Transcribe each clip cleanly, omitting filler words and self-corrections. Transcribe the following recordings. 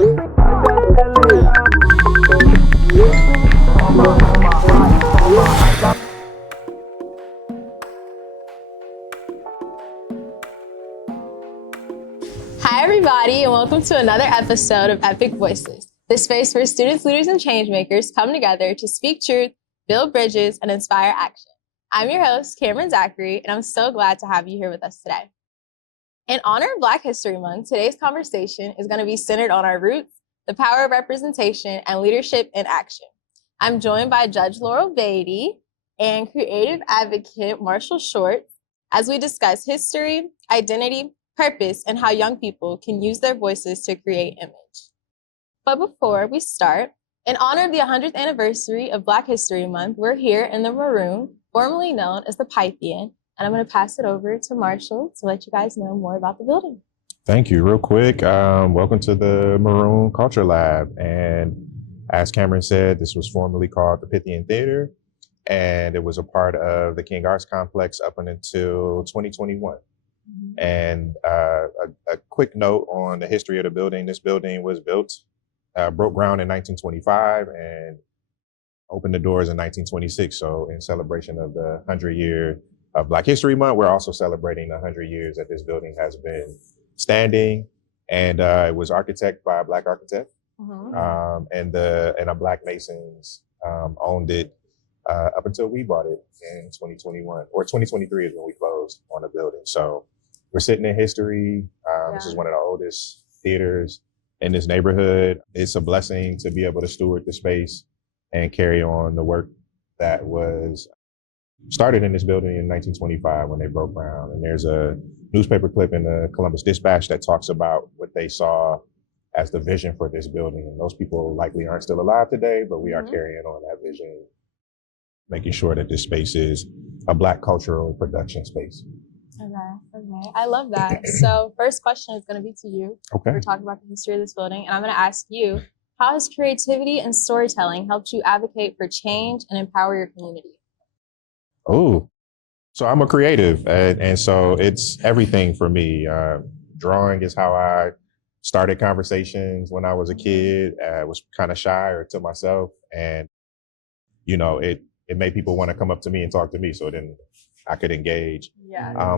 Hi, everybody, and welcome to another episode of Epic Voices, the space where students, leaders, and changemakers come together to speak truth, build bridges, and inspire action. I'm your host, Kameron Zachary, and I'm so glad to have you here with us today. In honor of Black History Month, today's conversation is going to be centered on our roots, the power of representation, and leadership in action. I'm joined by Judge Laurel Beatty and creative advocate Marshall Shorts as we discuss history, identity, purpose, and how young people can use their voices to create image. But before we start, in honor of the 100th anniversary of Black History Month, we're here in the Maroon, formerly known as the Pythian, and I'm going to pass it over to Marshall to let you guys know more about the building. Thank you. Real quick, welcome to the Maroon Culture Lab. And as Kameron said, this was formerly called the Pythian Theater, and it was a part of the King Arts Complex up until 2021. And a quick note on the history of the building. This building was built, broke ground in 1925 and opened the doors in 1926. So in celebration of the 100 year of Black History Month, we're also celebrating the 100 years that this building has been standing. And it was architected by a Black architect, and a Black Masons owned it up until we bought it in 2021, or 2023 is when we closed on the building. So we're sitting in history. This is one of the oldest theaters in this neighborhood. It's a blessing to be able to steward the space and carry on the work that was started in this building in 1925 when they broke ground. And there's a newspaper clip in the Columbus Dispatch that talks about what they saw as the vision for this building. And those people likely aren't still alive today, but we are carrying on that vision, making sure that this space is a Black cultural production space. Okay. I love that. So first question is going to be to you. Okay. We're talking about the history of this building, and I'm going to ask you, how has creativity and storytelling helped you advocate for change and empower your community? Oh, so I'm a creative, and so it's everything for me. Drawing is how I started conversations when I was a kid. I was kind of shy or to myself, and it made people want to come up to me and talk to me, so then I could engage.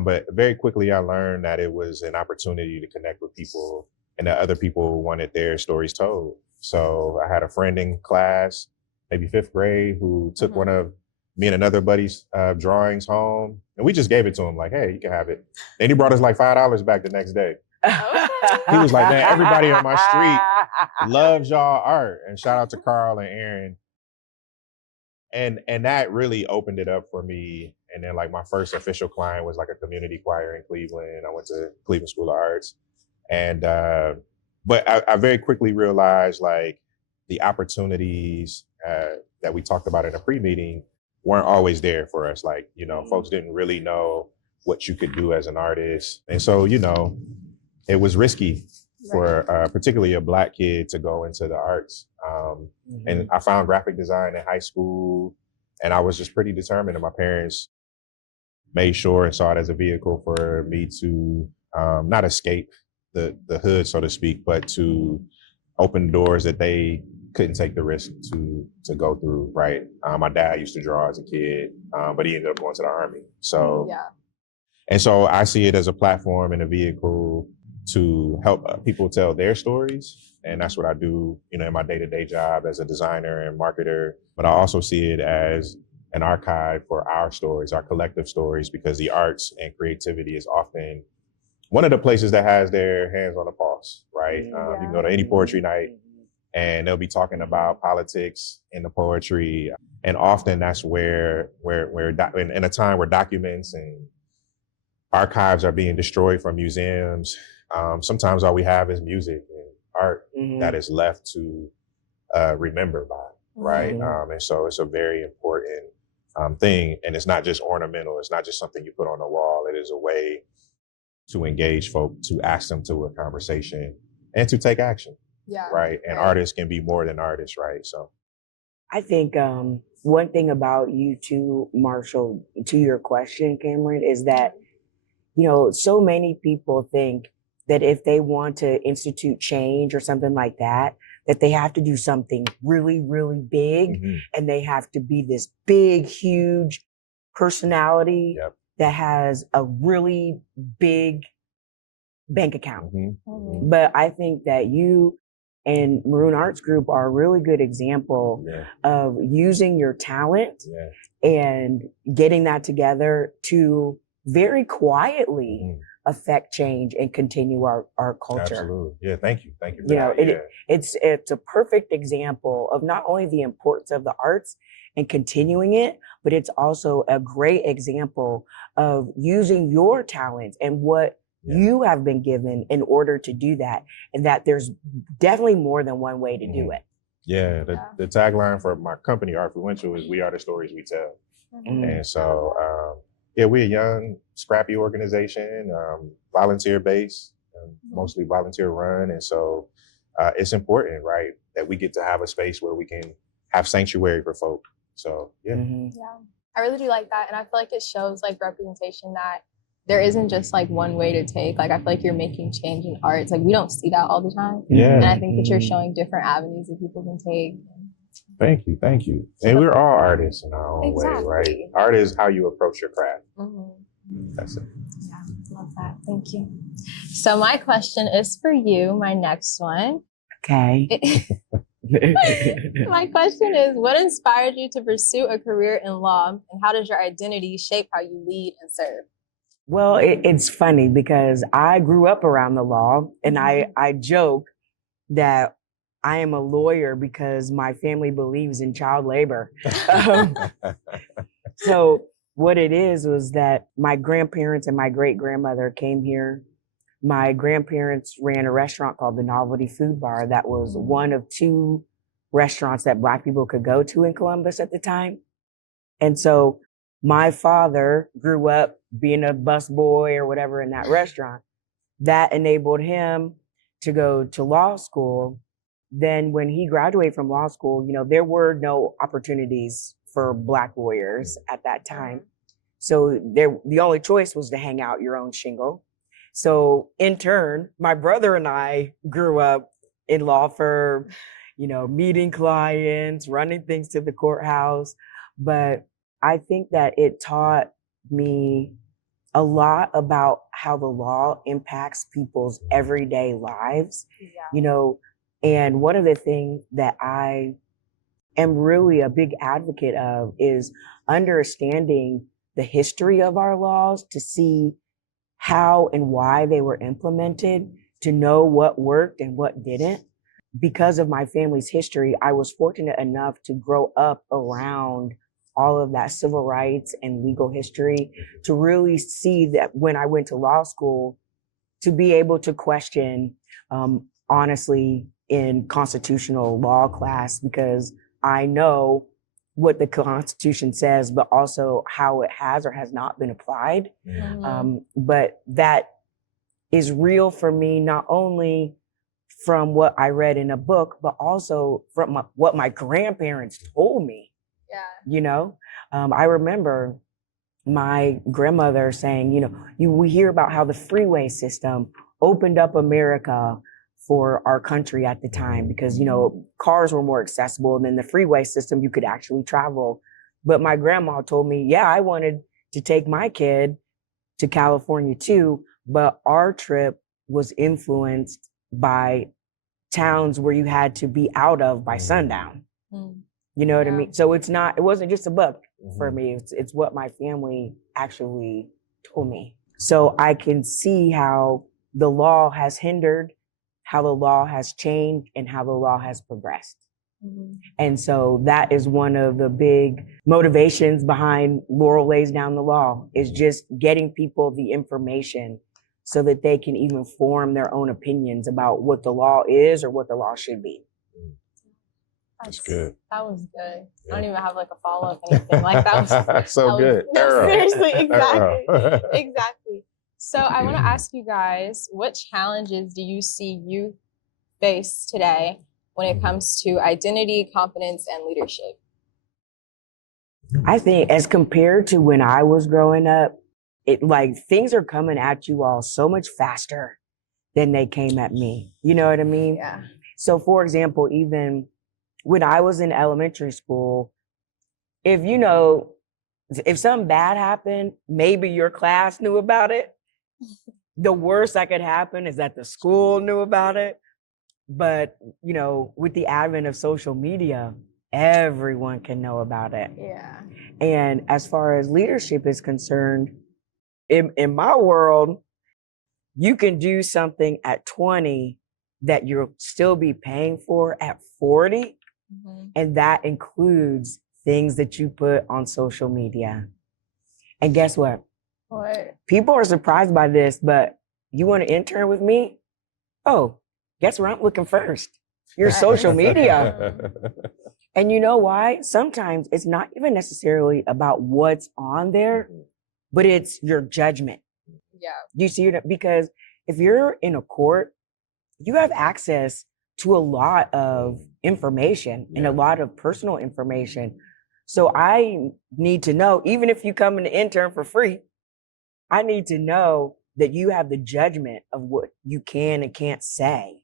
But very quickly I learned that it was an opportunity to connect with people and that other people wanted their stories told. So I had a friend in class, maybe 5th grade, who took one of me and another buddy's drawings home, and we just gave it to him like, hey, you can have it. And he brought us like $5 back the next day. He was like, man, everybody on my street loves y'all art. And shout out to Carl and Aaron. And that really opened it up for me. And then like my first official client was like a community choir in Cleveland. I went to Cleveland School of Arts. And, but I very quickly realized like the opportunities that we talked about in a pre-meeting weren't always there for us. Like, folks didn't really know what you could do as an artist. And so, it was risky for particularly a Black kid to go into the arts. And I found graphic design in high school, and I was just pretty determined, and my parents made sure and saw it as a vehicle for me to not escape the hood, so to speak, but to open doors that they couldn't take the risk to go through, right? My dad used to draw as a kid, but he ended up going to the Army. So, and so I see it as a platform and a vehicle to help people tell their stories. And that's what I do, in my day-to-day job as a designer and marketer. But I also see it as an archive for our stories, our collective stories, because the arts and creativity is often one of the places that has their hands on the pulse, right? You can go to any poetry night and they'll be talking about politics in the poetry. And often that's where in a time where documents and archives are being destroyed from museums, sometimes all we have is music and art that is left to remember by, right? And so it's a very important thing. And it's not just ornamental. It's not just something you put on the wall. It is a way to engage folk, to ask them to a conversation and to take action, right? And artists can be more than artists, right? So I think one thing about you too, Marshall, to your question, Kameron, is that, so many people think that if they want to institute change or something like that, that they have to do something really, really big, and they have to be this big, huge personality that has a really big bank account. But I think that you and Maroon Arts Group are a really good example of using your talent and getting that together to very quietly affect change and continue our culture. Absolutely. Yeah, thank you. Thank you. You know, it's a perfect example of not only the importance of the arts and continuing it, but it's also a great example of using your talents and what you have been given in order to do that. And that there's definitely more than one way to do it. Yeah, the tagline for my company, Artfluential, is "We are the stories we tell." And so, we're a young, scrappy organization, volunteer-based, mostly volunteer-run. And so it's important, right, that we get to have a space where we can have sanctuary for folk. So, Yeah, I really do like that. And I feel like it shows like representation that there isn't just like one way to take. Like, I feel like you're making change in arts. Like, we don't see that all the time. And I think that you're showing different avenues that people can take. Thank you. Thank you. And we're all artists in our own way, right? Art is how you approach your craft. That's it. Yeah, love that. Thank you. So my question is for you, my next one. Okay. My question is, what inspired you to pursue a career in law, and how does your identity shape how you lead and serve? Well, it's funny because I grew up around the law, and I joke that I am a lawyer because my family believes in child labor. So what it is was that my grandparents and my great-grandmother came here. My grandparents ran a restaurant called the Novelty Food Bar that was one of two restaurants that Black people could go to in Columbus at the time. And so my father grew up being a busboy or whatever in that restaurant. That enabled him to go to law school. Then when he graduated from law school, you know, there were no opportunities for Black lawyers at that time. So the only choice was to hang out your own shingle. So in turn, my brother and I grew up in law firm, you know, meeting clients, running things to the courthouse. But I think that it taught me a lot about how the law impacts people's everyday lives, you know. And one of the things that I am really a big advocate of is understanding the history of our laws to see how and why they were implemented, to know what worked and what didn't. Because of my family's history, I was fortunate enough to grow up around all of that civil rights and legal history to really see that when I went to law school, to be able to question, honestly, in constitutional law class, because I know what the Constitution says, but also how it has or has not been applied. But that is real for me, not only from what I read in a book, but also from what my grandparents told me. You know, I remember my grandmother saying, you know, we hear about how the freeway system opened up America for our country at the time because, you know, cars were more accessible, and then the freeway system, you could actually travel. But my grandma told me, yeah, I wanted to take my kid to California too, but our trip was influenced by towns where you had to be out of by sundown. You know what I mean? So it wasn't just a book for me. It's what my family actually told me. So I can see how the law has hindered, how the law has changed, and how the law has progressed. And so that is one of the big motivations behind Laurel Lays Down the Law, is just getting people the information so that they can even form their own opinions about what the law is or what the law should be. That's good. That was good. I don't even have like a follow-up anything. Like that was so good. No, seriously, exactly. Exactly. So I want to ask you guys, what challenges do you see youth face today when it comes to identity, confidence, and leadership? I think as compared to when I was growing up, things are coming at you all so much faster. than they came at me. You know what I mean? Yeah. So for example, even when I was in elementary school, if something bad happened, maybe your class knew about it. The worst that could happen is that the school knew about it. But, with the advent of social media, everyone can know about it. Yeah. And as far as leadership is concerned, in my world, you can do something at 20 that you'll still be paying for at 40. Mm-hmm. And that includes things that you put on social media. And guess what? What? People are surprised by this, but you want to intern with me? Oh, guess where I'm looking first? Your social media. And you know why? Sometimes it's not even necessarily about what's on there, but it's your judgment. Yeah. You see it? Because if you're in a court, you have access to a lot of information and a lot of personal information. So I need to know, even if you come in to intern for free, I need to know that you have the judgment of what you can and can't say.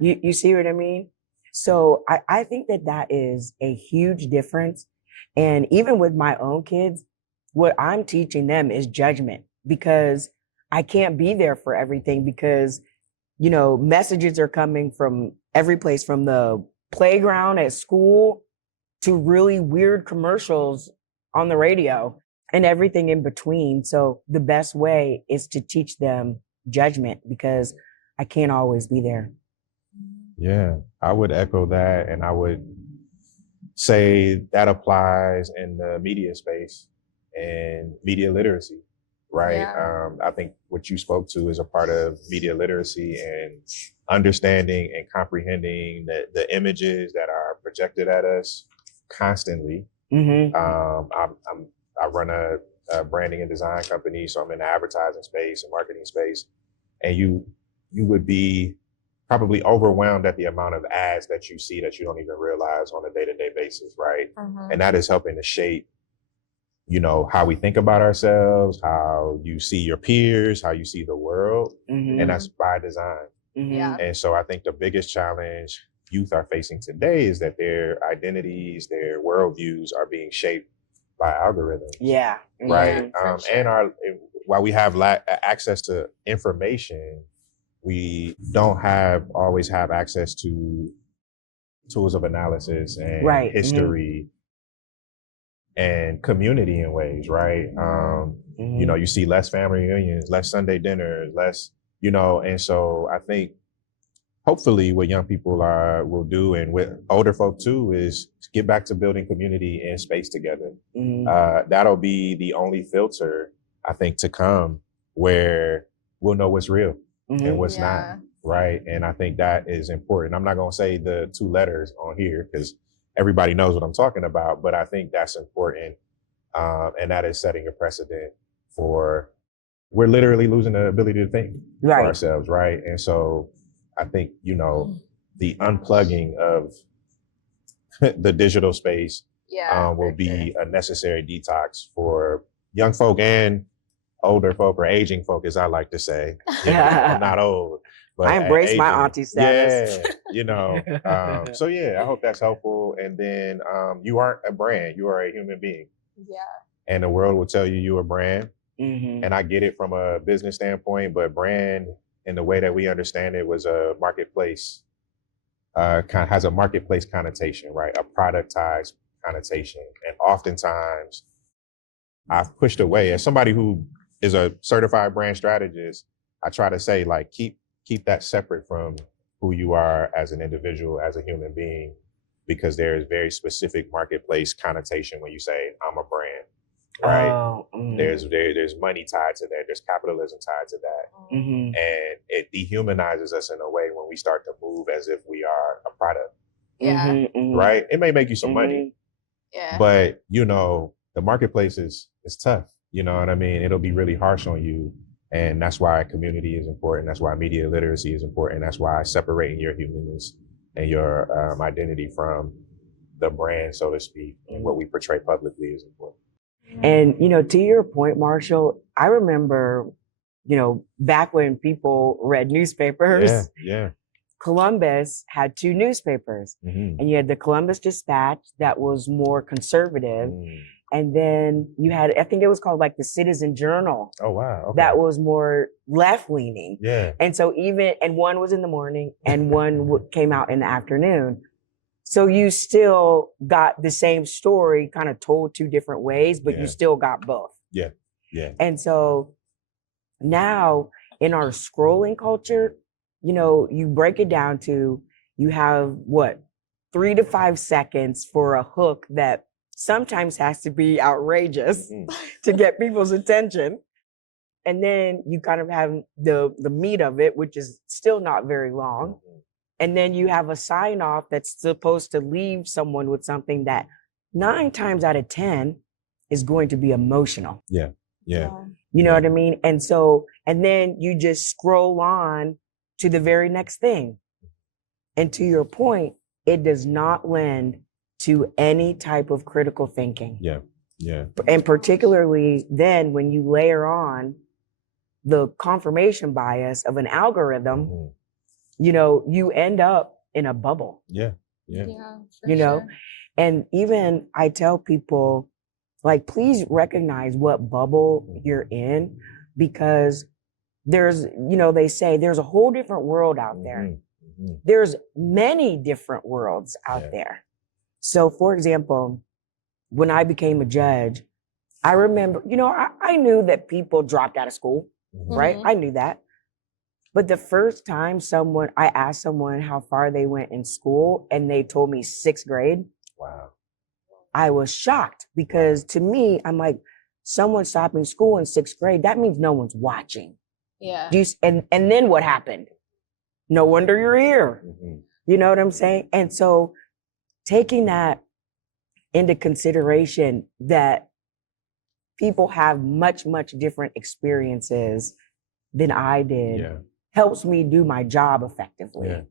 Yeah. You see what I mean? So I think that is a huge difference. And even with my own kids, what I'm teaching them is judgment, because I can't be there for everything, because, messages are coming from every place, from the playground at school to really weird commercials on the radio and everything in between. So the best way is to teach them judgment, because I can't always be there. Yeah, I would echo that. And I would say that applies in the media space and media literacy, right? Yeah. I think what you spoke to is a part of media literacy and understanding and comprehending the images that are projected at us constantly. Mm-hmm. I run a branding and design company, so I'm in the advertising space and marketing space, and you would be probably overwhelmed at the amount of ads that you see that you don't even realize on a day-to-day basis, right? Mm-hmm. And that is helping to shape, how we think about ourselves, how you see your peers, how you see the world, Mm-hmm. and that's by design. Mm-hmm. Yeah. And so I think the biggest challenge youth are facing today is that their identities, their worldviews are being shaped by algorithms. Yeah. Right. Yeah, sure. While we have access to information, we don't always have access to tools of analysis and Right. history and community in ways, right? You see less family reunions, less Sunday dinners, less, and so I think hopefully what young people will do, and with older folk too, is get back to building community and space together. That'll be the only filter, I think, to come, where we'll know what's real and what's not, right? And I think that is important. I'm not going to say the 2 letters on here because everybody knows what I'm talking about, but I think that's important. And that is setting a precedent for, we're literally losing the ability to think for ourselves, right? And so I think, the unplugging of the digital space will be a necessary detox for young folk and older folk, or aging folk, as I like to say. I'm not old, but I embrace aging. my auntie status. Yeah, so yeah, I hope that's helpful. And then you aren't a brand, you are a human being. Yeah. And the world will tell you you're a brand. Mm-hmm. And I get it from a business standpoint, but brand, in the way that we understand it, was a marketplace, has a marketplace connotation, right? A productized connotation. And oftentimes I've pushed away, as somebody who is a certified brand strategist, I try to say, like, keep that separate from who you are as an individual, as a human being, because there is very specific marketplace connotation when you say I'm a brand. Right. There's money tied to that. There's capitalism tied to that. Mm-hmm. And it dehumanizes us in a way when we start to move as if we are a product. Yeah. Mm-hmm. Right. It may make you some money. Yeah. But, the marketplace is tough. You know what I mean? It'll be really harsh on you. And that's why community is important. That's why media literacy is important. That's why separating your humanness and your identity from the brand, so to speak, and what we portray publicly is important. And, to your point, Marshall, I remember back when people read newspapers, Yeah. Columbus had two newspapers, and you had the Columbus Dispatch that was more conservative. And then you had, I think it was called like the Citizen Journal. Oh, wow. Okay. That was more left leaning. Yeah. And so and one was in the morning and one came out in the afternoon. So you still got the same story kind of told two different ways, but you still got both. Yeah. Yeah. And so now in our scrolling culture, you break it down to, you have 3 to 5 seconds for a hook that sometimes has to be outrageous to get people's attention. And then you kind of have the meat of it, which is still not very long. And then you have a sign off that's supposed to leave someone with something that 9 times out of 10 is going to be emotional. Yeah. You know what I mean? And then you just scroll on to the very next thing. And to your point, it does not lend to any type of critical thinking. Yeah. And particularly then when you layer on the confirmation bias of an algorithm, you end up in a bubble. Yeah. Sure. And even I tell people, like, please recognize what bubble you're in, because there's, they say there's a whole different world out there. There's many different worlds out there. So for example, when I became a judge, I remember, I knew that people dropped out of school, right? I knew that. But the first time I asked someone how far they went in school and they told me 6th grade. Wow. I was shocked, because to me, I'm like, someone stopping school in 6th grade, that means no one's watching. Yeah. And then what happened? No wonder you're here. You know what I'm saying? And so taking that into consideration, that people have much, much different experiences than I did, helps me do my job effectively.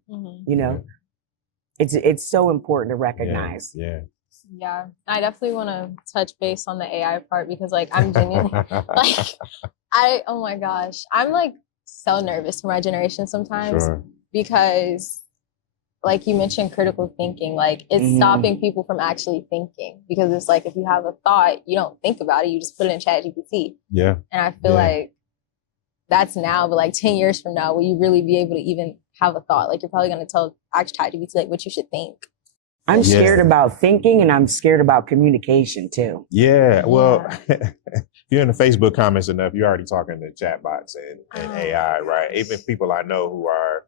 It's so important to recognize. Yeah, I definitely want to touch base on the AI part, because I'm genuinely oh my gosh, I'm so nervous for my generation sometimes, because you mentioned critical thinking, it's stopping people from actually thinking, because it's if you have a thought, you don't think about it, you just put it in ChatGPT. And I feel like that's now, but 10 years from now, will you really be able to even have a thought? You're probably going to tell ChatGPT what you should think. I'm scared about thinking, and I'm scared about communication too. Well, if you're in the Facebook comments enough, you're already talking to chatbots and AI, right? Even people I know who are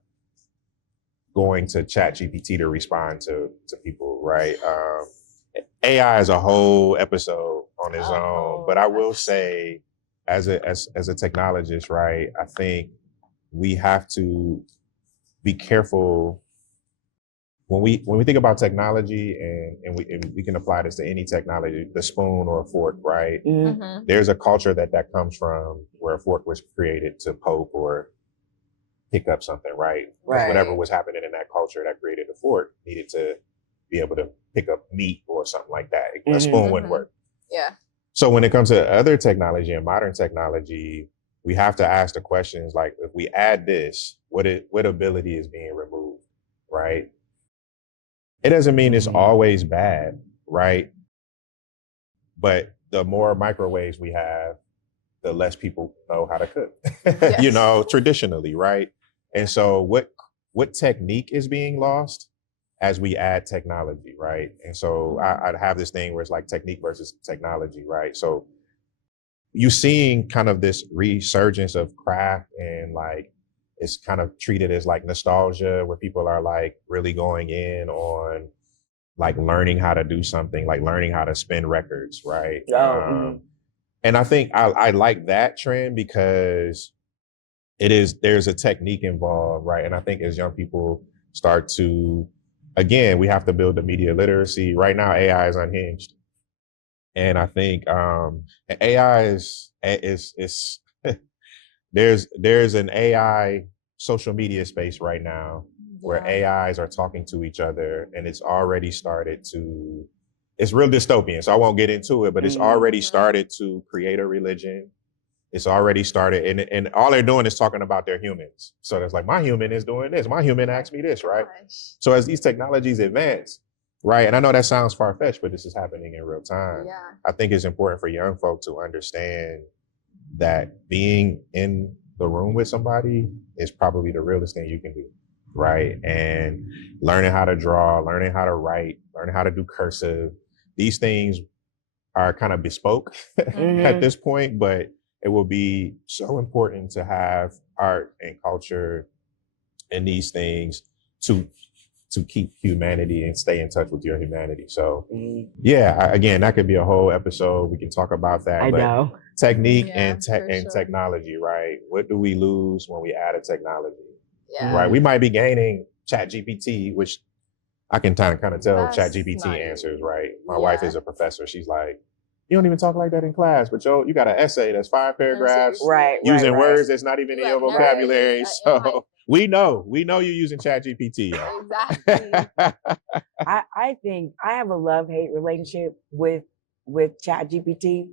going to ChatGPT to respond to people, right? AI is a whole episode on its own, but I will say, as a technologist, right, I think we have to be careful when we think about technology, and we can apply this to any technology, the spoon or a fork, right? There's a culture that comes from where a fork was created to poke or pick up something, right? Whatever was happening in that culture that created the fork needed to be able to pick up meat or something like that. A spoon wouldn't work. So when it comes to other technology and modern technology, we have to ask the questions if we add this, what ability is being removed, right? It doesn't mean it's always bad, right? But the more microwaves we have, the less people know how to cook, traditionally, right? And so what technique is being lost as we add technology, right? And so I'd have this thing where it's technique versus technology, right? So you're seeing kind of this resurgence of craft, and it's kind of treated as nostalgia, where people are really going in on learning how to do something, learning how to spin records, right? And I think I like that trend, because there's a technique involved, right? And I think as young people start to, again, we have to build the media literacy. Right now, AI is unhinged. And I think AI is there's an AI social media space right now where AIs are talking to each other, and it's already started to, it's real dystopian, so I won't get into it, but it's already started to create a religion. It's already started, and all they're doing is talking about their humans. So it's like, my human is doing this. My human asked me this, right? Gosh. So as these technologies advance, right, and I know that sounds far-fetched, but this is happening in real time. Yeah. I think it's important for young folk to understand that being in the room with somebody is probably the realest thing you can do, right? And learning how to draw, learning how to write, learning how to do cursive, these things are kind of bespoke at this point, but it will be so important to have art and culture and these things to keep humanity and stay in touch with your humanity. So yeah, again, that could be a whole episode. We can talk about that. I but know. Technique Yeah, and for sure. technology, right? What do we lose when we add a technology? Yeah. Right? We might be gaining ChatGPT, which I can kind of tell That's ChatGPT nice. answers, right? My Yeah. wife is a professor. She's like, you don't even talk like that in class, but you got an essay that's 5 paragraphs Right. using right. words that's not even You in your have never vocabulary. used So we know you're using ChatGPT. Exactly. I think I have a love-hate relationship with ChatGPT.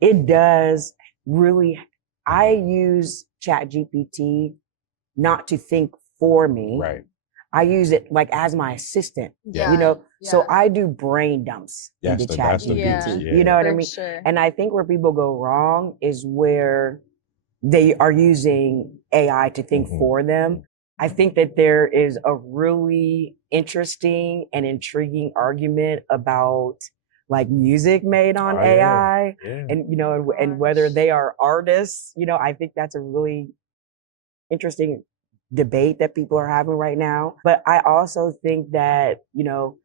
It does really, I use ChatGPT not to think for me. Right. I use it like as my assistant, Yeah. you know? So Yeah. I do brain dumps That's into that's the ChatGPT. piece. You know what I For mean? sure. And I think where people go wrong is where they are using AI to think for them. I think that there is a really interesting and intriguing argument about like music made on Oh, yeah. AI Yeah. and, you know, and whether they are artists, you know, I think that's a really interesting debate that people are having right now. But I also think that, you know,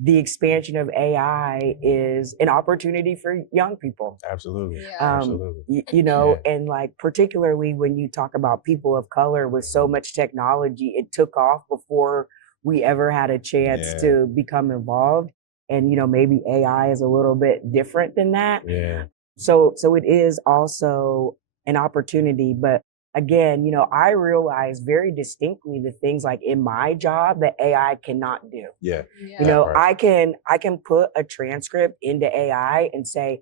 the expansion of AI is an opportunity for young people. Absolutely. Yeah. Absolutely. You know, Yeah. and like particularly when you talk about people of color with so much technology, it took off before we ever had a chance Yeah. to become involved. And, you know, maybe AI is a little bit different than that. Yeah. So it is also an opportunity. But again, you know, I realize very distinctly the things like in my job that AI cannot do. Yeah. Yeah. You know, part. I can put a transcript into AI and say,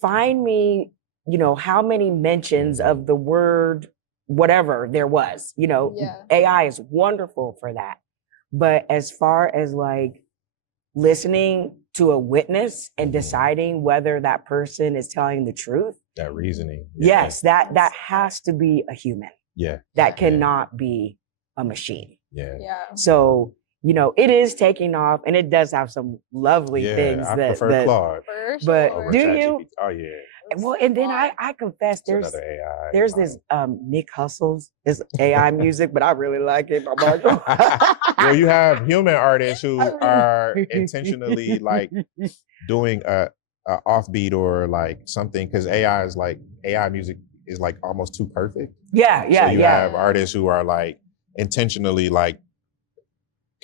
find me, you know, how many mentions of the word whatever there was. You know, Yeah. AI is wonderful for that. But as far as like listening to a witness and deciding whether that person is telling the truth, That reasoning. Yeah. yes, that has to be a human. Yeah. That cannot be a machine. Yeah. Yeah. So, you know, it is taking off and it does have some lovely things I that prefer Claude For But sure. over do ChatGPT. you? Oh yeah. Well, and then I confess It's another AI. there's this Nick Hustles, this AI music, but I really like it. Well, you have human artists who are intentionally like doing a offbeat or like something, because AI music is like almost too perfect. Yeah. So you have artists who are like intentionally like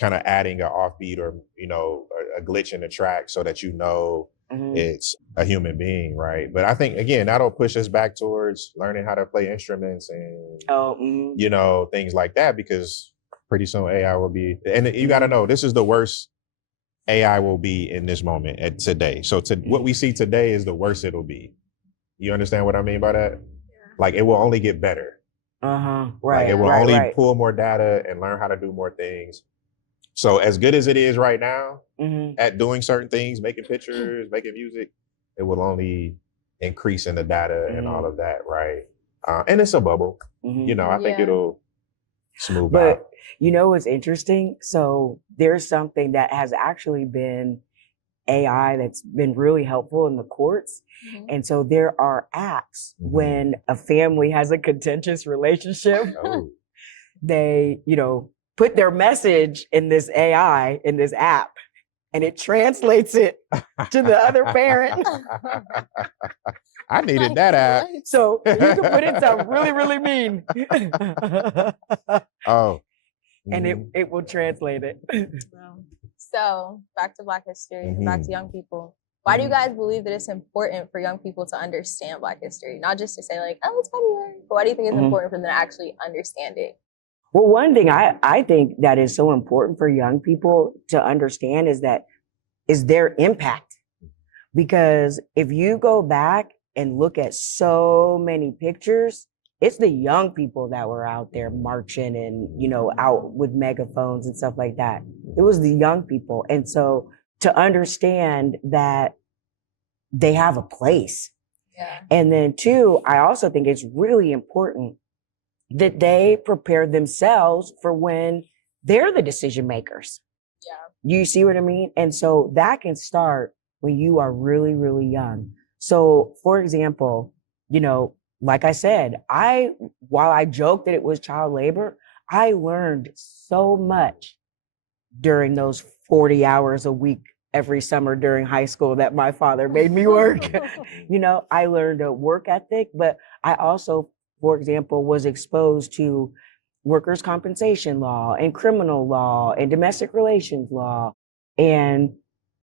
kind of adding an offbeat or, you know, a glitch in the track so that you know it's a human being, right? But I think again that'll push us back towards learning how to play instruments and you know, things like that, because pretty soon AI will be, and you got to know this is the worst AI will be in this moment at today. So what we see today is the worst it'll be. You understand what I mean by that? Like it will only get better. Right. Like it will only pull more data and learn how to do more things. So as good as it is right now at doing certain things, making pictures, making music, it will only increase in the data and all of that, right? And it's a bubble. You know, I think it'll smooth out. But you know what's interesting? So there's something that has actually been AI that's been really helpful in the courts. And so there are apps when a family has a contentious relationship, they, you know, put their message in this AI, in this app, and it translates it to the other parent. I needed that app. So you can put it sound really, really mean. And it will translate it. So back to Black history, back to young people. Why do you guys believe that it's important for young people to understand Black history? Not just to say like, oh, it's February, but why do you think it's important for them to actually understand it? Well, one thing I think that is so important for young people to understand is their impact. Because if you go back and look at so many pictures, it's the young people that were out there marching and, you know, out with megaphones and stuff like that. It was the young people. And so to understand that they have a place. Yeah. And then two, I also think it's really important that they prepare themselves for when they're the decision makers. Yeah. You see what I mean? And so that can start when you are really, really young. So for example, you know, like I said, while I joked that it was child labor, I learned so much during those 40 hours a week every summer during high school that my father made me work. You know, I learned a work ethic, but I also, for example, was exposed to workers' compensation law and criminal law and domestic relations law. And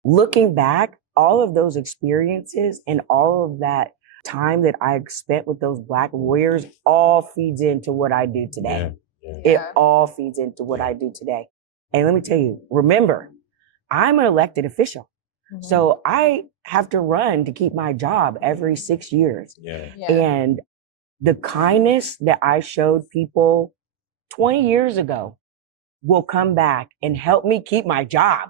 looking back, all of those experiences and all of that time that I spent with those Black lawyers all feeds into what I do today. It all feeds into what I do today. And let me tell you, remember, I'm an elected official. Mm-hmm. So I have to run to keep my job every 6 years. And the kindness that I showed people 20 years ago will come back and help me keep my job.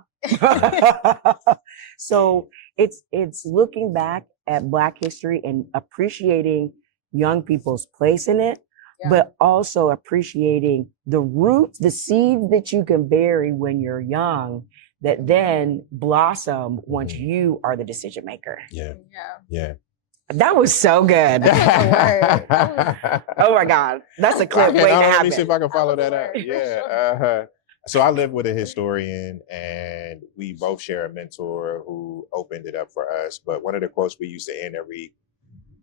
So it's looking back at Black history and appreciating young people's place in it, but also appreciating the roots, the seeds that you can bury when you're young that then blossom once you are the decision maker. Yeah. That was so good. Oh my God. That's a clip waiting to happen. Let me see if I can follow that up. Yeah. So I live with a historian and we both share a mentor who opened it up for us. But one of the quotes we used to end every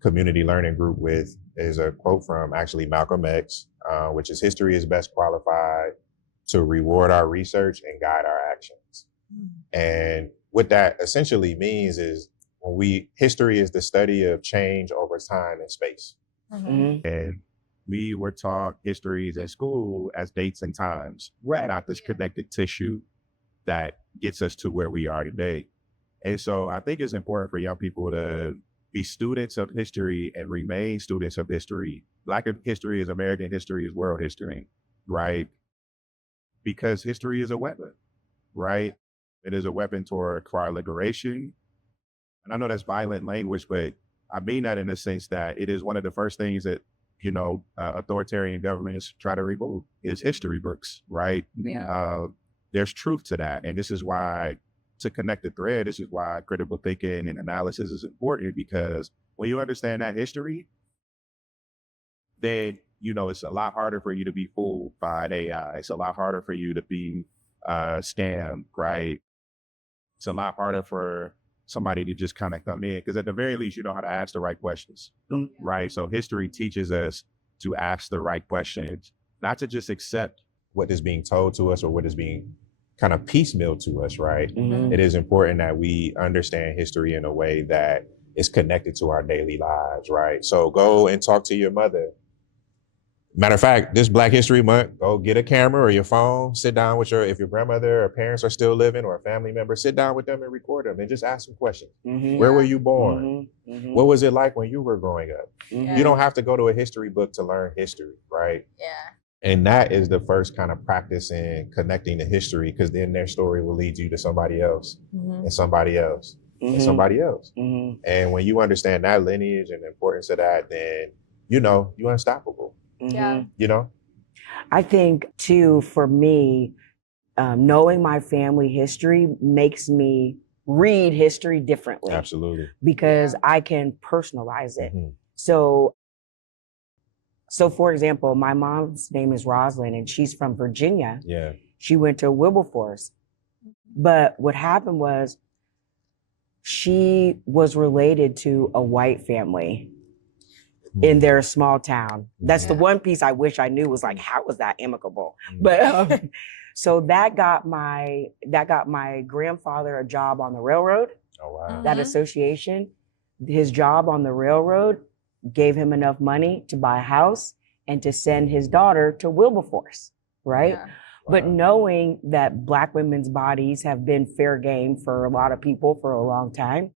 community learning group with is a quote from actually Malcolm X, which is history is best qualified to reward our research and guide our actions. And what that essentially means is history is the study of change over time and space. And we were taught histories at school as dates and times, not this connected tissue that gets us to where we are today. And so I think it's important for young people to be students of history and remain students of history. Black history is American history is world history, right? Because history is a weapon, right? It is a weapon toward our liberation. And I know that's violent language, but I mean that in the sense that it is one of the first things that, you know, authoritarian governments try to remove is history books, right? There's truth to that. And this is why, to connect the thread, this is why critical thinking and analysis is important, because when you understand that history, then, you know, it's a lot harder for you to be fooled by an AI. It's a lot harder for you to be scammed, right? It's a lot harder for somebody to just kind of come in, because at the very least, you know how to ask the right questions, right? So history teaches us to ask the right questions, not to just accept what is being told to us or what is being kind of piecemeal to us, right? It is important that we understand history in a way that is connected to our daily lives, right? So go and talk to your mother. Matter of fact, this Black History Month, go get a camera or your phone, sit down with if your grandmother or parents are still living or a family member, sit down with them and record them and just ask them questions. Where were you born? What was it like when you were growing up? You don't have to go to a history book to learn history, right? And that is the first kind of practice in connecting to history, because then their story will lead you to somebody else and somebody else and somebody else. And when you understand that lineage and the importance of that, then, you know, you're unstoppable. You know? I think too, for me, knowing my family history makes me read history differently. Absolutely. Because I can personalize it. So for example, my mom's name is Rosalind and she's from Virginia. She went to Wilberforce. But what happened was she was related to a white family in their small town. That's the one piece I wish I knew, was like, how was that amicable? But so that got my grandfather a job on the railroad. Oh, wow. That association, his job on the railroad gave him enough money to buy a house and to send his daughter to Wilberforce, right? But knowing that Black women's bodies have been fair game for a lot of people for a long time,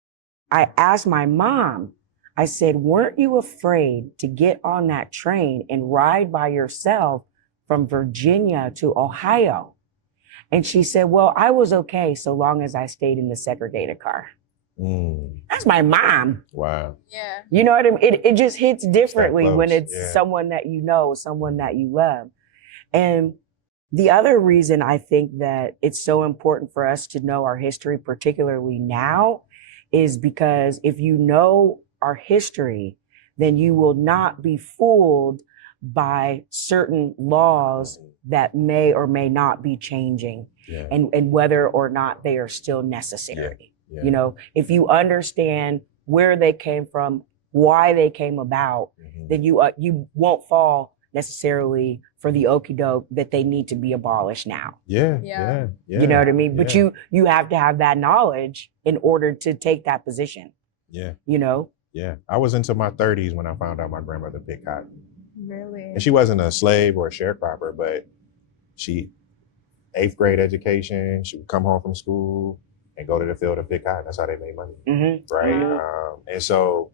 I asked my mom, I said, weren't you afraid to get on that train and ride by yourself from Virginia to Ohio? And she said, well, I was okay so long as I stayed in the segregated car. That's my mom. Wow. Yeah. You know what I mean? It just hits differently close, when it's yeah. someone that you know, someone that you love. And the other reason I think that it's so important for us to know our history, particularly now, is because if you know our history, then you will not be fooled by certain laws that may or may not be changing, Yeah. and whether or not they are still necessary. Yeah. You know, if you understand where they came from, why they came about, then you won't fall necessarily for the okie doke that they need to be abolished now. Yeah. You know what I mean? But you have to have that knowledge in order to take that position. Yeah. You know? Yeah. I was into my 30s when I found out my grandmother picked cotton. Really? And she wasn't a slave or a sharecropper, but she, 8th grade education, she would come home from school and go to the field and pick cotton. That's how they made money. Right. And so,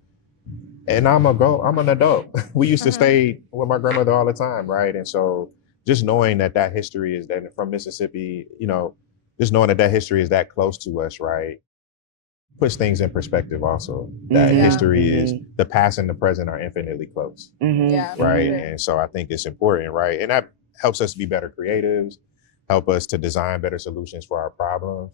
and I'm an adult. We used to stay with my grandmother all the time. Right. And so just knowing that history is that from Mississippi, you know, just knowing that history is that close to us, right, puts things in perspective also. That history is, the past and the present are infinitely close. Yeah. Right. And so I think it's important, right? And that helps us to be better creatives, help us to design better solutions for our problems,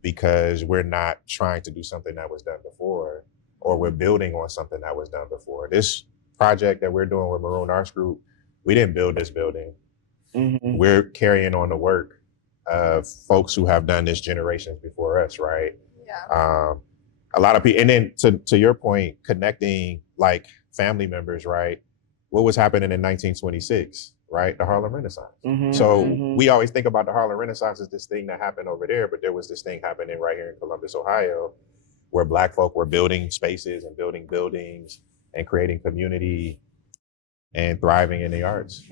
because we're not trying to do something that was done before, or we're building on something that was done before. This project that we're doing with Maroon Arts Group, we didn't build this building. We're carrying on the work of folks who have done this generations before us, right? Yeah. A lot of people, and then to your point, connecting like family members, right? What was happening in 1926, right? The Harlem Renaissance. So we always think about the Harlem Renaissance as this thing that happened over there, but there was this thing happening right here in Columbus, Ohio, where Black folk were building spaces and building buildings and creating community and thriving in the arts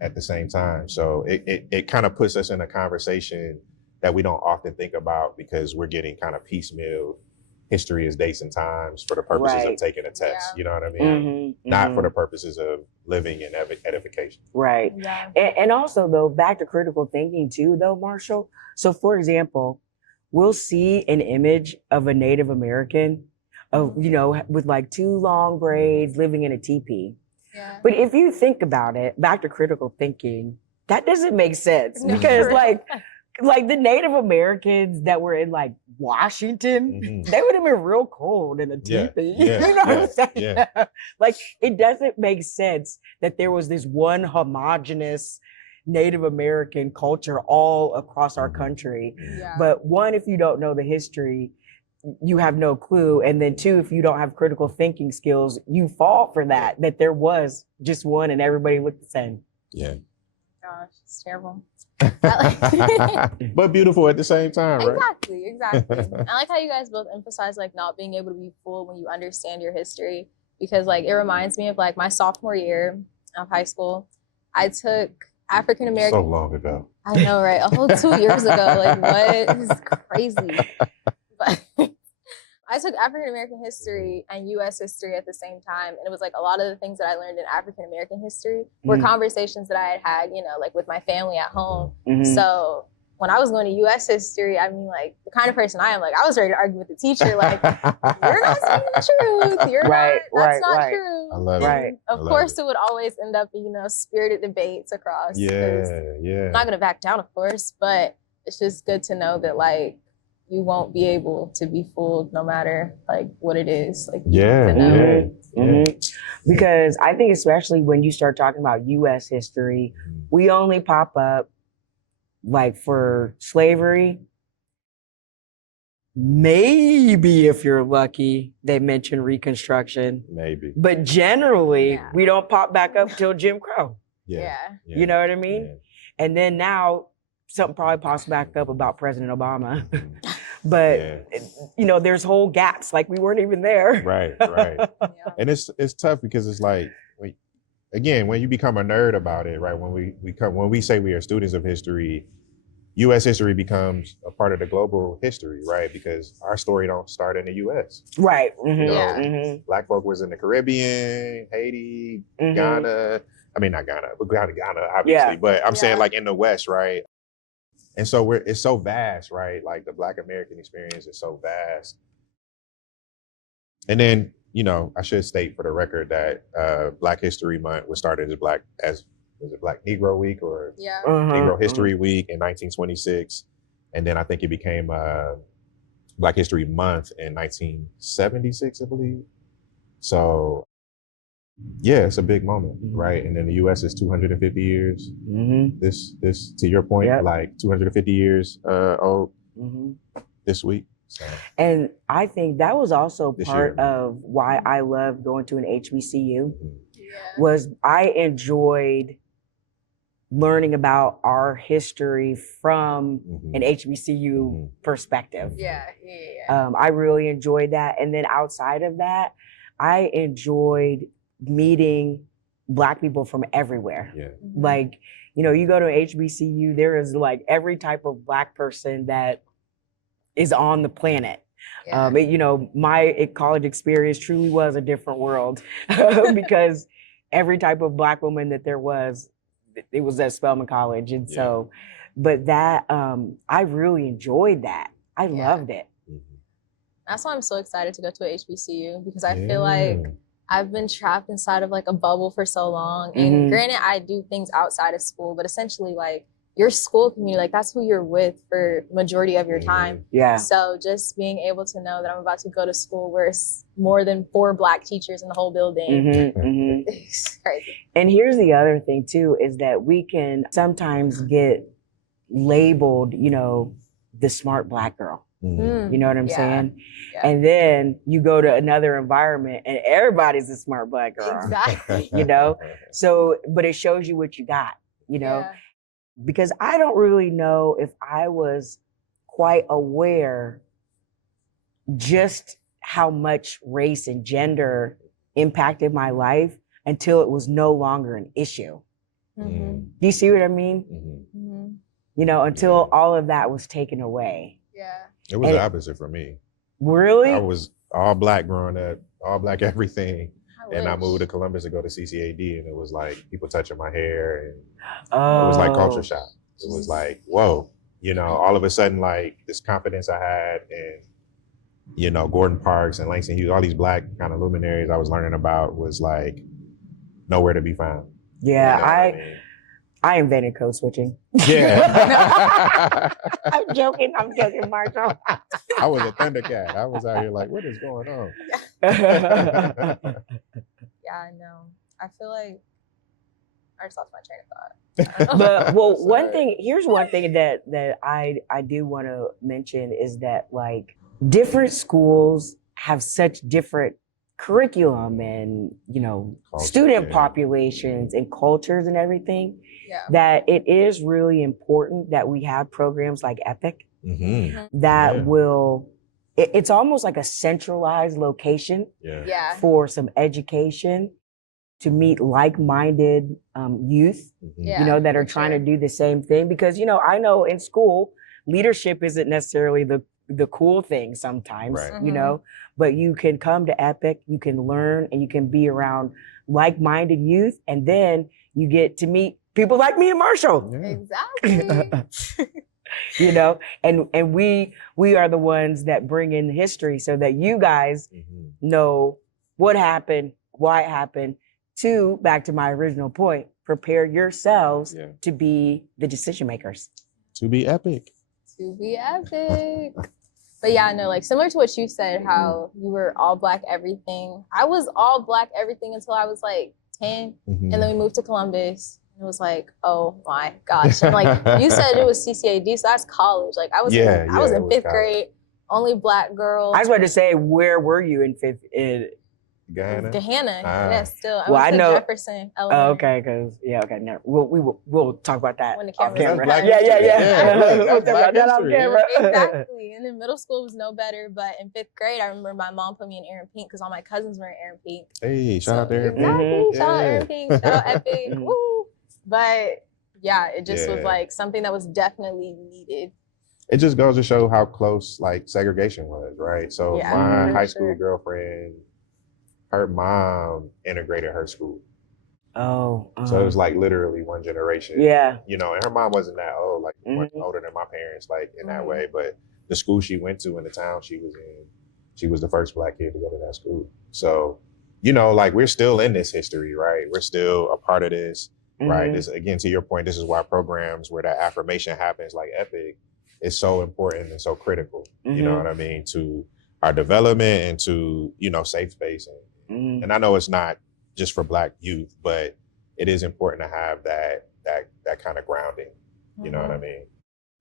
at the same time. So it kind of puts us in a conversation that we don't often think about, because we're getting kind of piecemeal history as dates and times for the purposes of taking a test. You know what I mean? Not for the purposes of living and edification. Right. Yeah. And also, though, back to critical thinking too, though, Marshall. So, for example, we'll see an image of a Native American, you know, with like 2 long braids living in a teepee. Yeah. But if you think about it, back to critical thinking, that doesn't make sense, because like the Native Americans that were in like Washington, they would have been real cold in a teepee. You know what I'm saying? Like, it doesn't make sense that there was this one homogenous Native American culture all across our country. Yeah. But one, if you don't know the history, you have no clue. And then 2, if you don't have critical thinking skills, you fall for that there was just one and everybody looked the same. Yeah. Gosh, it's terrible. But beautiful at the same time, right? Exactly. I like how you guys both emphasize like not being able to be fooled when you understand your history, because like it reminds me of like my sophomore year of high school. I took African American. So long ago. I know, right? A whole 2 years ago. Like, what? This is crazy. But I took African American history and U.S. history at the same time, and it was like a lot of the things that I learned in African American history were conversations that I had, you know, like with my family at home. So when I was going to U.S. history, I mean, like the kind of person I am, like I was ready to argue with the teacher, like you're not saying the truth, you're not, that's not true. I love it. Of course, it would always end up, you know, spirited debates across. I'm not gonna back down, of course, but it's just good to know that like you won't be able to be fooled no matter like what it is. Like because I think especially when you start talking about U.S. history, we only pop up like for slavery. Maybe if you're lucky, they mention Reconstruction. Maybe. But generally, we don't pop back up till Jim Crow. You know what I mean? And then now something probably pops back up about President Obama. But you know, there's whole gaps, like we weren't even there. Right. And it's tough because it's like, when you become a nerd about it, right? When we say we are students of history, U.S. history becomes a part of the global history, right? Because our story don't start in the U.S. Right. You know, Yeah. Black folk was in the Caribbean, Haiti, Ghana. I mean, not Ghana, but Ghana, obviously. Yeah. But I'm saying Yeah. like in the West, right? And so it's so vast, right? Like the Black American experience is so vast. And then, you know, I should state for the record that Black History Month was started as was it Black Negro Week or Yeah. Negro History Week in 1926. And then I think it became Black History Month in 1976, I believe. So yeah, it's a big moment, right? And then the US is 250 years. This to your point, like 250 years old this week. So. And I think that was also part of why I loved going to an HBCU was I enjoyed learning about our history from an HBCU perspective. I really enjoyed that. And then outside of that, I enjoyed meeting Black people from everywhere. Like, you know, you go to HBCU, there is like every type of Black person that is on the planet. You know, my college experience truly was a different world because every type of Black woman that there was, it was at Spelman College. And so, but that, I really enjoyed that. I loved it. That's why I'm so excited to go to a HBCU because I feel like I've been trapped inside of like a bubble for so long. And granted, I do things outside of school, but essentially like your school community, like that's who you're with for majority of your time. So just being able to know that I'm about to go to school where it's more than 4 Black teachers in the whole building. It's crazy. And here's the other thing too, is that we can sometimes get labeled, you know, the smart Black girl. You know what I'm saying? And then you go to another environment and everybody's a smart Black girl. Exactly. You know? So, but it shows you what you got, you know? Because I don't really know if I was quite aware just how much race and gender impacted my life until it was no longer an issue. Do you see what I mean? You know, until all of that was taken away. It was the opposite for me. Really? I was all Black growing up, all Black everything. I moved to Columbus to go to CCAD, and it was like people touching my hair, and it was like culture shock. It was like, whoa, you know, all of a sudden, like this confidence I had, and you know, Gordon Parks and Langston Hughes, all these Black kind of luminaries I was learning about was like nowhere to be found. Yeah, you know what I mean? I invented code switching. Yeah. I'm joking, Marshall. I was a Thundercat. I was out here like, what is going on? Yeah, I know. I feel like I just lost my train of thought. But well, here's one thing that I do want to mention is that like different schools have such different curriculum and, you know, student populations and cultures and everything that it is really important that we have programs like EPIC that will, it's almost like a centralized location for some education to meet like-minded youth, you know, that are trying to do the same thing. Because, you know, I know in school, leadership isn't necessarily the cool thing sometimes, you know, but you can come to EPIC, you can learn, and you can be around like-minded youth, and then you get to meet people like me and Marshall. Exactly. You know, and we are the ones that bring in history so that you guys know what happened, why it happened. Back to my original point, prepare yourselves to be the decision makers. To be epic. To be epic. But yeah, no, like similar to what you said, how you were all Black everything. I was all Black everything until I was like 10. And then we moved to Columbus. And it was like, oh my gosh. And like you said it was CCAD, so that's college. Like I was in 5th grade, only Black girl. I was about to say, where were you in 5th? Gahanna. Yeah, still. Well, I know Jefferson. Elementary. Oh, okay, because never. We'll talk about that When the off camera's camera. on. We'll talk about that off camera. Exactly. And then middle school was no better, but in 5th grade, I remember my mom put me in Aaron Pink because all my cousins were in Aaron Pink. Hey, shout out to Aaron Pink. Exactly. Shout out Aaron Pink. Shout out Epic. Woo. But Yeah, it just was Yeah. like something that was definitely needed. It just goes to show how close like segregation was, right? So Yeah, my for high school sure. girlfriend, her mom integrated her school. Oh, So it was like literally one generation. yeah. You know, and her mom wasn't that old, like much Mhm. older than my parents, like in that Mhm. way. But the school she went to in the town she was in, she was the first Black kid to go to that school. So, you know, like we're still in this history, right? We're still a part of this, right? Mhm. This, again, to your point, this is why programs where that affirmation happens, like Epic, is so important and so critical. You know Mhm. what I mean? To our development and to, you know, safe space. Mhm. And I know it's not just for Black youth, but it is important to have that kind of grounding. You know what I mean?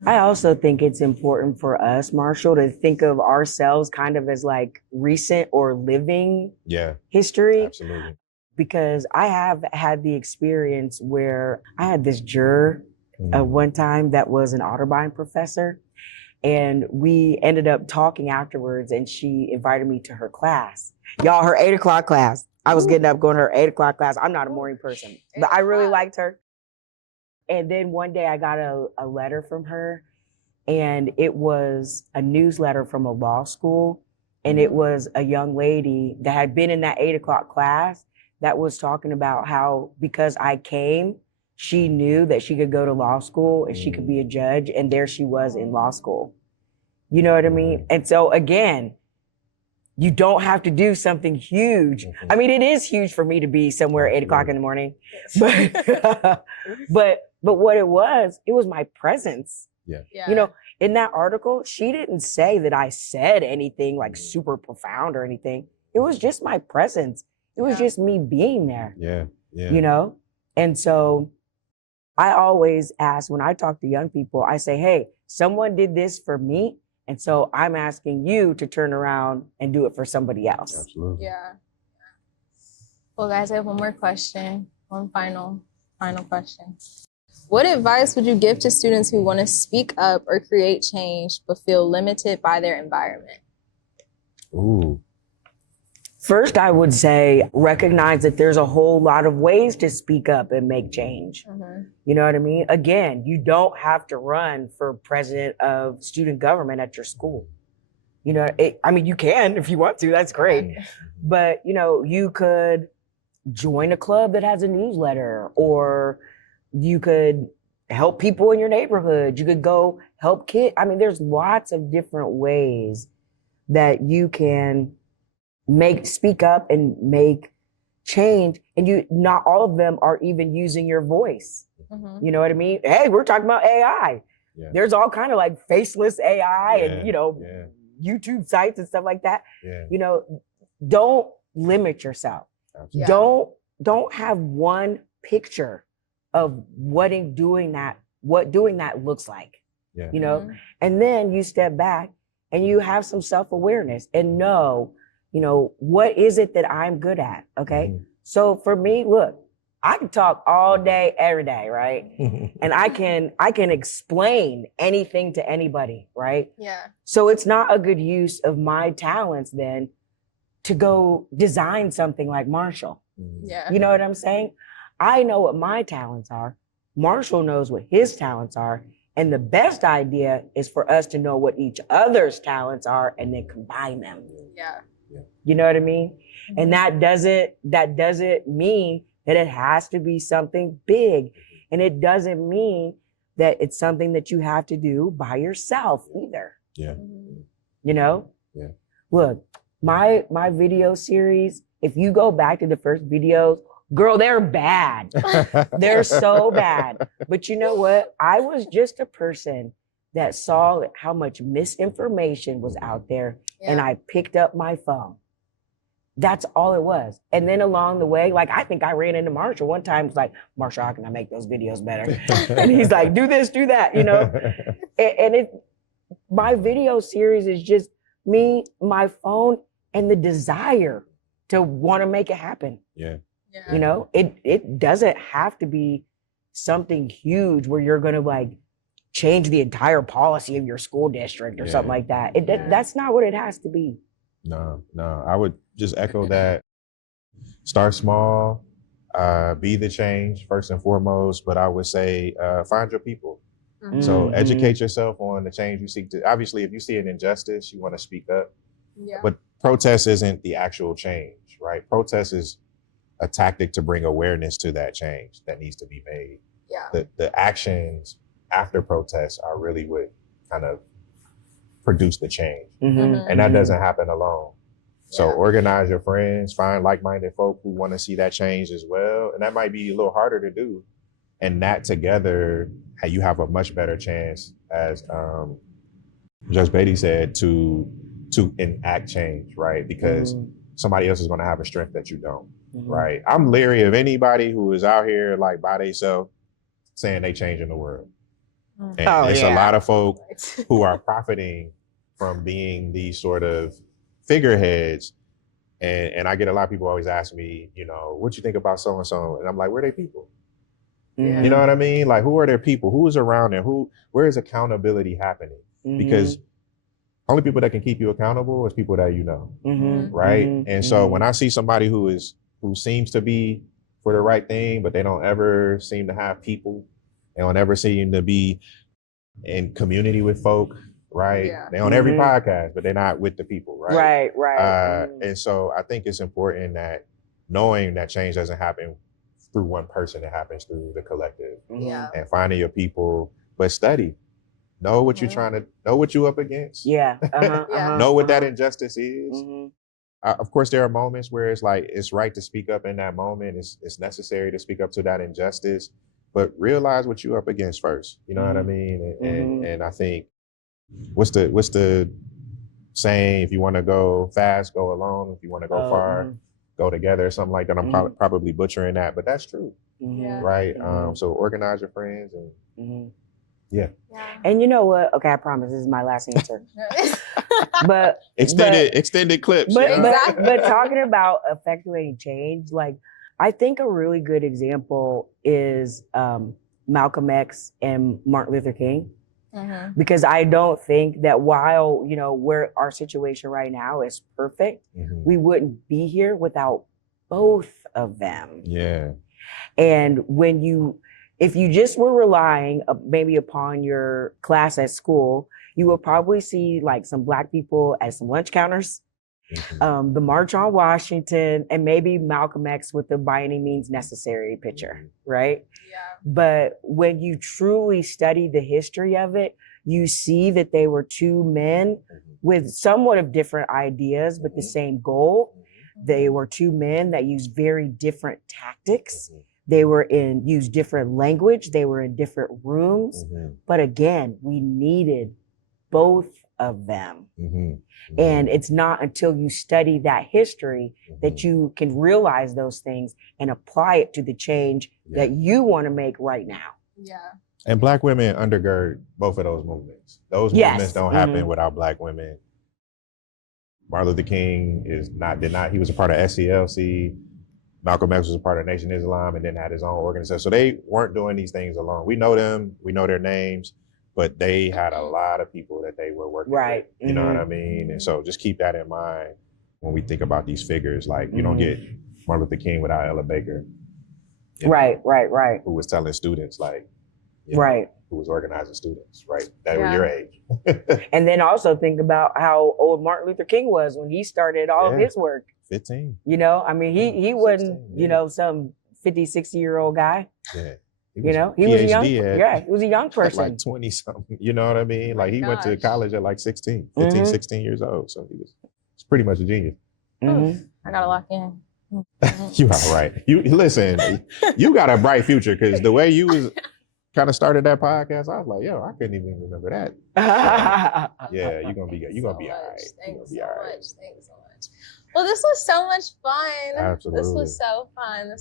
I also think it's important for us, Marshall, to think of ourselves kind of as like recent or living Yeah, history, absolutely. because I have had the experience where I had this juror Mm. one time that was an Otterbein professor, and we ended up talking afterwards, and she invited me to her class. Y'all, her 8 o'clock class. I was getting up going to her 8 o'clock class. I'm not a morning person, but I really liked her. And then one day I got a letter from her, and it was a newsletter from a law school. And it was a young lady that had been in that 8 o'clock class that was talking about how, because I came, she knew that she could go to law school and she could be a judge. And there she was in law school. You know what I mean? And so again, you don't have to do something huge. I mean, it is huge for me to be somewhere at 8 o'clock in the morning, but, but what it was my presence. Yeah. You know, in that article, she didn't say that I said anything like super profound or anything. It was just my presence. It was just me being there. Yeah. Yeah. You know? And so I always ask, when I talk to young people, I say, hey, someone did this for me. And so I'm asking you to turn around and do it for somebody else. Absolutely. Yeah. Well, guys, I have one more question. One final question. What advice would you give to students who want to speak up or create change but feel limited by their environment? Ooh. First, I would say recognize that there's a whole lot of ways to speak up and make change. You know what I mean? Again, you don't have to run for president of student government at your school. You know, I mean, you can if you want to, that's great. But, you know, you could join a club that has a newsletter, or you could help people in your neighborhood. You could go help kids. I mean, there's lots of different ways that you can speak up and make change. And not all of them are even using your voice. You know what I mean? Hey, we're talking about AI. Yeah. There's all kind of like faceless AI and, you know, Yeah. YouTube sites and stuff like that. Yeah. You know, don't limit yourself. Absolutely. Don't have one picture of what doing that looks like. Yeah. You know, and then you step back and you have some self-awareness and know, you know, what is it that I'm good at? Okay. So for me, look, I can talk all day, every day, right? And I can explain anything to anybody, right? Yeah. So it's not a good use of my talents then to go design something like Marshall. Yeah. You know what I'm saying? I know what my talents are. Marshall knows what his talents are. And the best idea is for us to know what each other's talents are and then combine them. Yeah. You know what I mean? And that doesn't mean that it has to be something big. And it doesn't mean that it's something that you have to do by yourself either. Yeah. You know? Yeah. Look, my video series, if you go back to the first videos, girl, they're bad. They're so bad. But you know what? I was just a person that saw how much misinformation was out there, and I picked up my phone. That's all it was. And then along the way, like, I think I ran into Marshall one time. Was like, Marshall, how can I make those videos better? And he's like, do this, do that, you know? And my video series is just me, my phone, and the desire to want to make it happen. Yeah. You know, it doesn't have to be something huge where you're going to like change the entire policy of your school district or something like that. That's not what it has to be. No, I would just echo that. Start small. be the change first and foremost, but I would say find your people. Mhm. So educate yourself on the change you seek to. Obviously, if you see an injustice, you want to speak up. Yeah. But protest isn't the actual change, right? Protest is a tactic to bring awareness to that change that needs to be made. Yeah. The actions after protests are really what kind of produce the change. Mhm. And that doesn't happen alone. So Yeah. organize your friends, find like-minded folk who want to see that change as well. And that might be a little harder to do. And that together, you have a much better chance, as Judge Beatty said, to enact change, right? Because somebody else is going to have a strength that you don't, right? I'm leery of anybody who is out here like by themselves saying they changing the world. And there's a lot of folk who are profiting from being these sort of figureheads. And I get a lot of people always ask me, you know, what you think about so-and-so? And I'm like, where are they people? Yeah. You know what I mean? Like, who are their people? Who is around them? Where is accountability happening? Because only people that can keep you accountable is people that you know, right? And so when I see somebody who seems to be for the right thing, but they don't ever seem to have people, they don't ever seem to be in community with folk, right? Yeah. They're on every podcast, but they're not with the people, right? Right. And so I think it's important that knowing that change doesn't happen through one person, it happens through the collective. Yeah. And finding your people, but study. Know what you're trying to, know what you're up against. Yeah. Know what that injustice is. Of course, there are moments where it's like, it's right to speak up in that moment. It's necessary to speak up to that injustice, but realize what you're up against first. You know what I mean? And I think, what's the saying? If you want to go fast, go alone. If you want to go far, go together, or something like that. I'm probably butchering that, but that's true, right? So organize your friends and yeah. And you know what? Okay, I promise this is my last answer. But extended clips. But talking about effectuating change, like I think a really good example is Malcolm X and Martin Luther King. Because I don't think that while, you know, where our situation right now is perfect, we wouldn't be here without both of them. Yeah. And if you just were relying maybe upon your class at school, you will probably see like some Black people at some lunch counters, the March on Washington, and maybe Malcolm X with the by any means necessary picture, right? Yeah. But when you truly study the history of it, you see that they were two men with somewhat of different ideas, but the same goal. They were two men that used very different tactics. They used different language. They were in different rooms. But again, we needed both of them. And it's not until you study that history that you can realize those things and apply it to the change that you want to make right now. Yeah. And Black women undergird both of those movements. Those movements don't happen without Black women. Martin Luther King he was a part of SCLC. Malcolm X was a part of Nation of Islam and then had his own organization. So they weren't doing these things alone. We know them, we know their names, but they had a lot of people that they were working with. You know what I mean? And so just keep that in mind when we think about these figures. Like you don't get Martin Luther King without Ella Baker. Right. Who was telling students like, who was organizing students, right? That were your age. And then also think about how old Martin Luther King was when he started all of his work. 15. You know, I mean, he wasn't, you know, some 50, 60-year-old guy. Yeah. You know, he was a young person. Like 20 something, you know what I mean? Like he went to college at like 16 years old. So he's pretty much a genius. I gotta lock in. You all right. You listen, you got a bright future because the way you was kind of started that podcast, I was like, yo, I couldn't even remember that. So, yeah, you're gonna be all right. Thanks so much. Well, this was so much fun. Absolutely. This was so fun.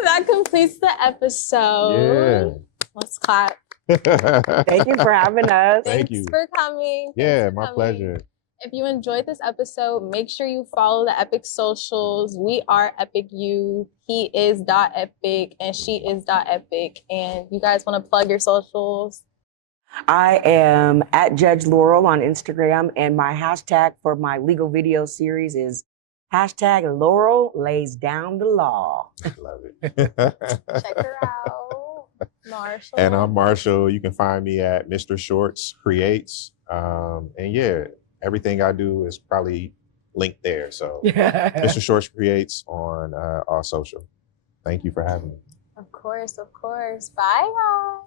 That completes the episode. Yeah. Let's clap. Thank you for having us. Thank you for coming. Yeah, my pleasure. If you enjoyed this episode, make sure you follow the Epic socials. We are Epic You. He is .epic and she is .epic. And you guys want to plug your socials? I am at Judge Laurel on Instagram, and my hashtag for my legal video series is Hashtag Laurel lays down the law. Love it. Check her out. Marshall. And I'm Marshall. You can find me at Mr. Shorts Creates. And yeah, everything I do is probably linked there. So Mr. Shorts Creates on all social. Thank you for having me. Of course, of course. Bye, guys.